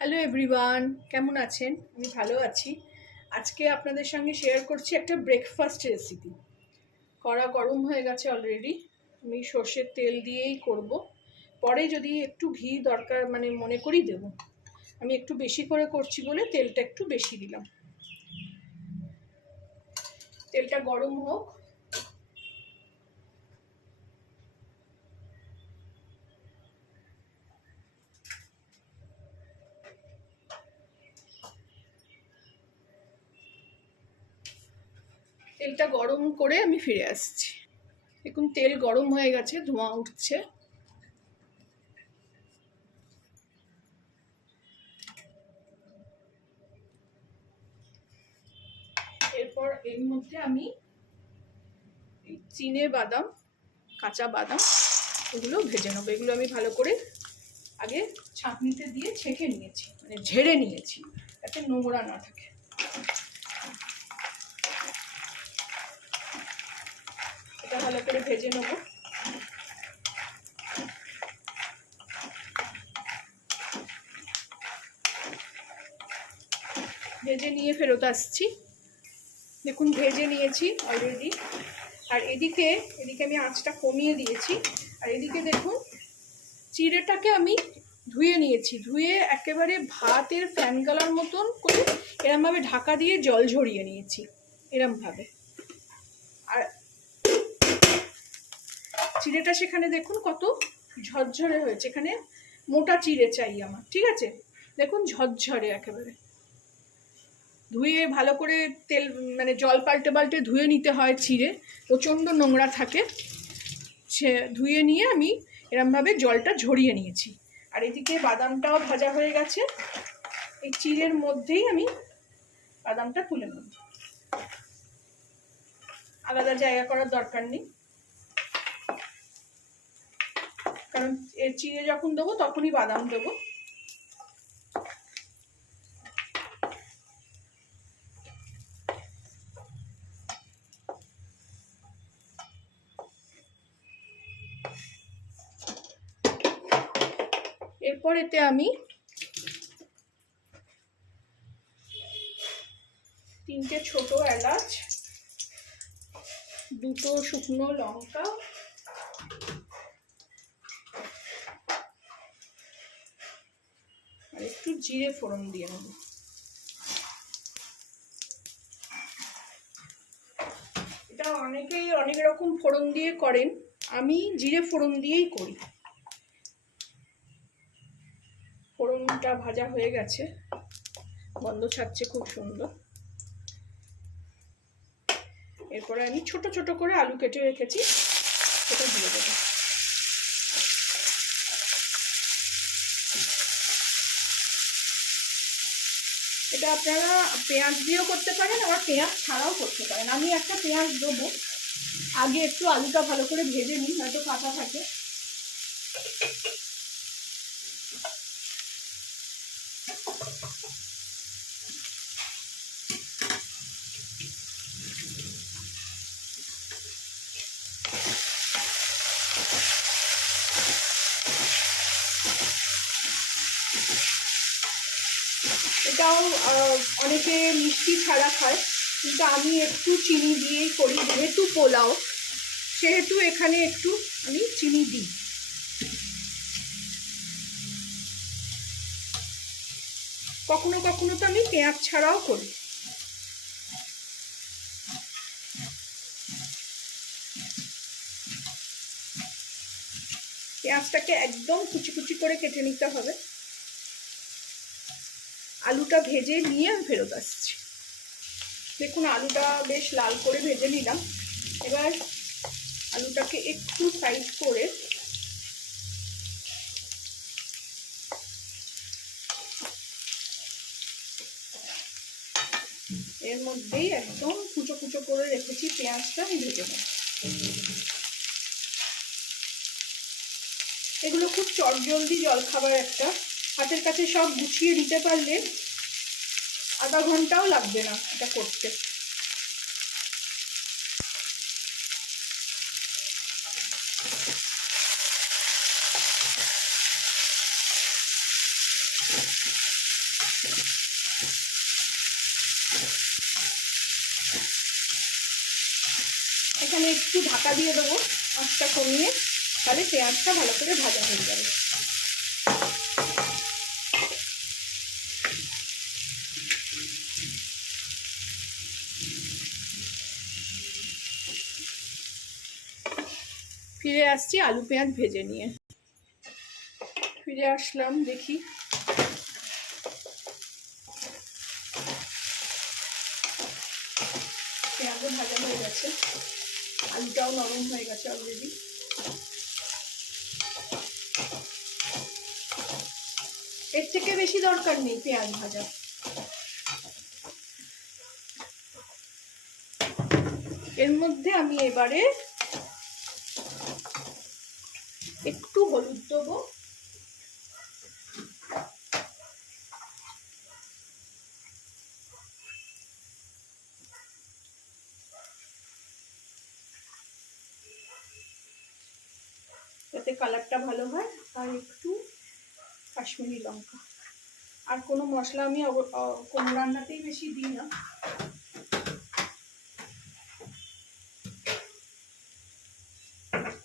Hello everyone, কেমন আছেন? আমি ভালো আছি। আজকে আপনাদের সঙ্গে শেয়ার করছি একটা ব্রেকফাস্ট রেসিপি। কড়া গরম হয়ে গেছে অলরেডি। আমি সর্ষের তেল দিয়েই করব। পরে যদি একটু ঘি দরকার মনে করি দেব। আমি একটু বেশি করে করছি বলে তেলটা একটু বেশি দিলাম। তেলটা গরম হোক। তেলটা গরম করে আমি ফিরে আসছি। দেখুন তেল গরম হয়ে গেছে, ধোঁয়া উঠছে। এরপর এর মধ্যে আমি চিনে বাদাম, কাঁচা বাদাম, এগুলো ভেজে নেবো। এগুলো আমি ভালো করে আগে ছাঁকনিতে দিয়ে ছেঁকে নিয়েছি, ঝেড়ে নিয়েছি, যাতে নোংরা না থাকে। এটা ভালো করে ভেজে নেবো। ভেজে নিয়ে ফেরত আসছি। দেখুন ভেজে নিয়েছি অলরেডি। আর এদিকে আমি আঁচটা কমিয়ে দিয়েছি। আর এদিকে দেখুন চিড়েটাকে আমি ধুয়ে নিয়েছি। ধুয়ে একেবারে ভাতের ফ্যান গালার মতন করে এরমভাবে ঢাকা দিয়ে জল ঝরিয়ে নিয়েছি, এরমভাবে। আর চিড়েটা সেখানে দেখুন কত ঝরঝরে হয়েছে। এখানে মোটা চিড়ে চাই আমার, ঠিক আছে? দেখুন ঝরঝরে একেবারে। ধুয়ে ভালো করে তেল জল পাল্টে পাল্টে ধুয়ে নিতে হয়। চিড়ে প্রচণ্ড নোংরা থাকে। সে ধুয়ে নিয়ে আমি এরমভাবে জলটা ঝরিয়ে নিয়েছি। আর এদিকে বাদামটাও ভাজা হয়ে গেছে। এই চিড়ের মধ্যেই আমি বাদামটা তুলে নেব। আলাদা জায়গা করার দরকার নেই, কারণ এর চিড়ে যখন দেবো তখনই বাদাম দেবো। এরপর এতে আমি 3টে ছোট এলাচ, 2টো শুকনো লঙ্কা, আর একটু জিরে ফোড়ন দিয়ে নেব। এটা অনেকেই অনেক রকম ফোড়ন দিয়ে করেন, আমি জিরে ফোড়ন দিয়েই করি। ফোড়নটা ভাজা হয়ে গেছে, গন্ধ ছাড়ছে খুব সুন্দর। এরপরে আমি ছোট ছোট করে আলু কেটে রেখেছি, সেটা দিয়ে দেবো। এটা আপনারা পেঁয়াজ দিয়েও করতে পারেন, আবার পেঁয়াজ ছাড়াও করতে পারেন। আমি একটা পেঁয়াজ দেবো। আগে একটু আলুটা ভালো করে ভেজে নিই, নয়তো কাঁচা থাকে। এটাও অনেকে মিষ্টি ছাড়া খায়, কিন্তু আমি একটু চিনি দিয়েই করি। যেহেতু পোলাও, সেহেতু এখানে একটু আমি চিনি দিই। কখনো কখনো তো আমি পেঁয়াজ ছাড়াও করি। পেঁয়াজটাকে একদম কুচি কুচি করে কেটে নিতে হবে। আলুটা ভেজে নিয়ে আমি ফেরত আসছি। দেখুন আলুটা বেশ লাল করে ভেজে নিলাম। এবার আলুটাকে একটু সাইড করে এর মধ্যেই একদম কুচো কুচো করে রেখেছি পেঁয়াজটা আমি ভেজে নেব। এগুলো খুব চটজলদি জলখাবার একটা। হাতের কাছে সব গুছিয়ে দিতে পারলে আধা ঘন্টাও লাগবে না এটা করতে। এখানে একটু ঢাকা দিয়ে দেবো আঁচটা কমিয়ে, তাহলে পেঁয়াজটা ভালো করে ভাজা হয়ে যাবে। ফিরে আসছি আলু পেঁয়াজ ভেজে নিয়ে। ফিরে আসলাম, দেখি পেঁয়াজও ভাজা হয়ে গেছে, আলুটাও নরম হয়ে গেছে অলরেডি। এর থেকে বেশি দরকার নেই পেঁয়াজ ভাজা। এর মধ্যে আমি এবারে একটু হলুদ দেবো, যাতে কালারটা ভালো হয়, আর একটু কাশ্মীরি লঙ্কা। আর কোনো মশলা আমি কোনো রান্নাতেই বেশি দিই না।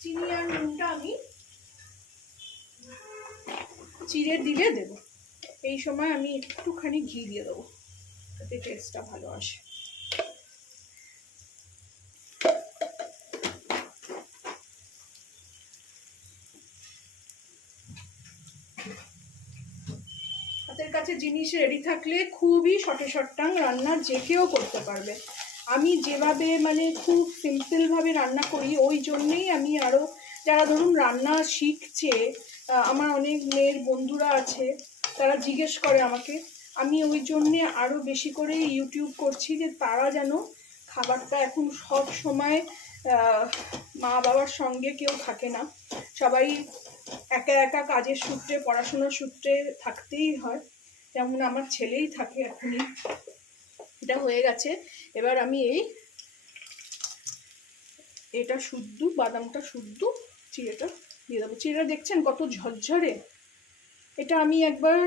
চিনি আর নুনটা আমি চিড়ে দিলে দেবো। এই সময় আমি একটুখানি ঘি দিয়ে দেবো, যাতে টেস্টটা ভালো আসে। হাতের কাছে জিনিস রেডি থাকলে খুবই শর্টাং রান্না যে কেউ করতে পারবে। আমি যেভাবে মানে খুব সিম্পলভাবে রান্না করি, ওই জন্যেই আমি আরও যারা ধরুন রান্না শিখছে, আমার অনেক মেয়ের বন্ধুরা আছে, তারা জিজ্ঞেস করে আমাকে, আমি ওই জন্যে আরও বেশি করে ইউটিউব করছি, যে তারা যেন খাবারটা, এখন সব সময় মা বাবার সঙ্গে কেউ থাকে না, সবাই একা একা কাজের সূত্রে, পড়াশোনার সূত্রে থাকতেই হয়। যেমন আমার ছেলেই থাকে, এখনই এটা হয়ে গেছে। এবার আমি এটা শুদ্ধ বাদামটা শুদ্ধ চিড়েটা দিয়ে দেবো। চিড়েটা দেখছেন কত ঝরঝরে। এটা আমি একবার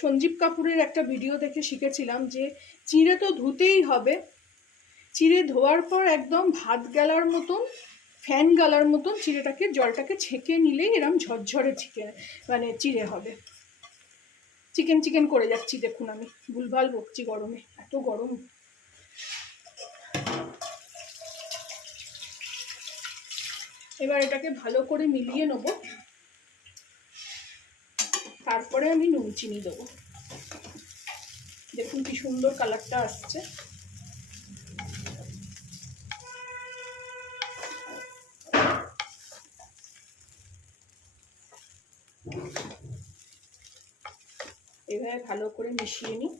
সঞ্জীব কাপুরের একটা ভিডিও দেখে শিখেছিলাম যে চিড়ে তো ধুতেই হবে, চিড়ে ধোয়ার পর একদম ভাত গালার মতন, ফ্যান গালার মতন চিড়েটাকে, জলটাকে ছেঁকে নিলেই এরম ঝরঝরে মানে চিড়ে হবে। চিকেন করে যাচ্ছি, দেখুন আমি ভুলভাল বকছি, গরমে এত গরম। এবার এটাকে ভালো করে মিলিয়ে নেব, তারপরে আমি নুন চিনি দেবো। দেখুন কি সুন্দর কালারটা আসছে। এভাবে ভালো করে মিশিয়ে নিই।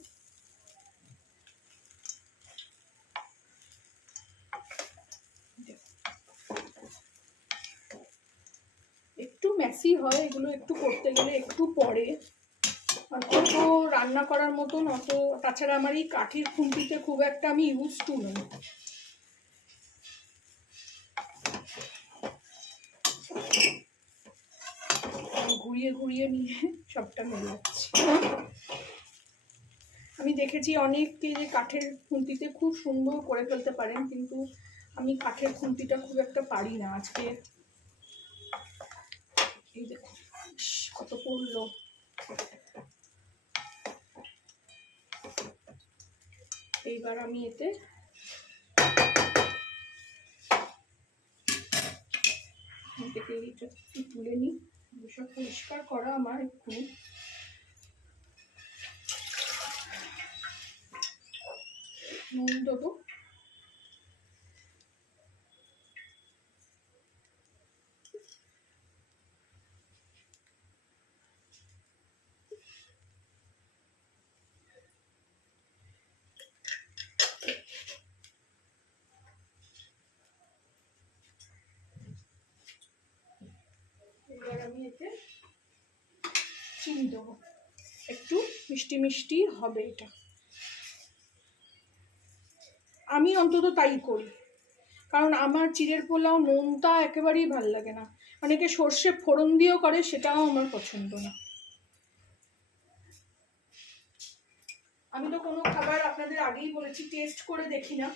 একটু মেসি হয় এগুলো, একটু করতে গেলে একটু পরে, অত রান্না করার মতন অত, তাছাড়া আমার এই কাঠের খুন্তিতে খুব একটা আমি ইউজ টু নই। ঘুরিয়ে ঘুরিয়ে নিয়ে সবটা মেলাচ্ছি। আমি দেখেছি অনেককে যে কাঠের খুন্তিতে খুব সুন্দর করে ফেলতে পারেন, কিন্তু আমি কাঠের খুন্তিটা খুব একটা পারি না। আজকে এই দেখো কত পড়লো। এইবার আমি এতে তুলে নিই, সব পরিষ্কার করা আমার এক্ষুনি। নুন দেবো, এবার আমি এতে চিনি দেবো, একটু মিষ্টি মিষ্টি হবে এটা। আমি অন্তত তাই করি, কারণ আমার চিড়ের পোলাও নোনতা একেবারেই ভাল লাগে না। অনেকে সর্ষে ফোড়ন দিয়েও করে, সেটাও আমার পছন্দ না। আমি তো কোনো খাবার আপনাদের আগেই বলেছি টেস্ট করে দেখি না,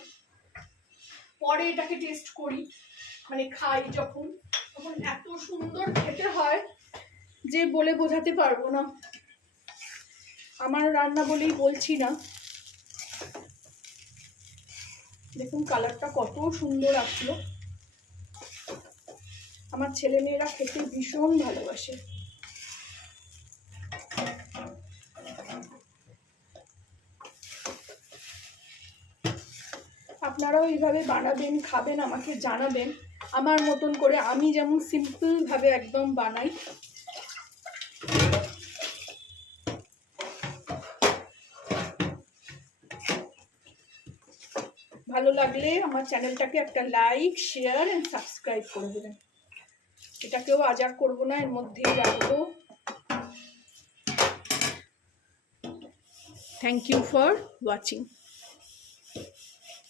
পরে এটাকে টেস্ট করি, মানে খাই যখন, তখন এত সুন্দর খেতে হয় যে বলে বোঝাতে পারবো না। আমার রান্না বলেই বলছি না। দেখুন কালারটা কত সুন্দর আসলো। আমার ছেলে মেয়েরা খেতে ভীষণ ভালোবাসে। আপনারাও এইভাবে বানাবেন, খাবেন, আমাকে জানাবেন আমার মতন করে, আমি যেমন সিম্পল ভাবে একদম বানাই। ভালো লাগলে আমার চ্যানেলটাকে একটা লাইক, শেয়ার এন্ড সাবস্ক্রাইব করে দেবেন। এটাকেও আজার করবো না, এর মধ্যেই রাখবো। Thank you for watching.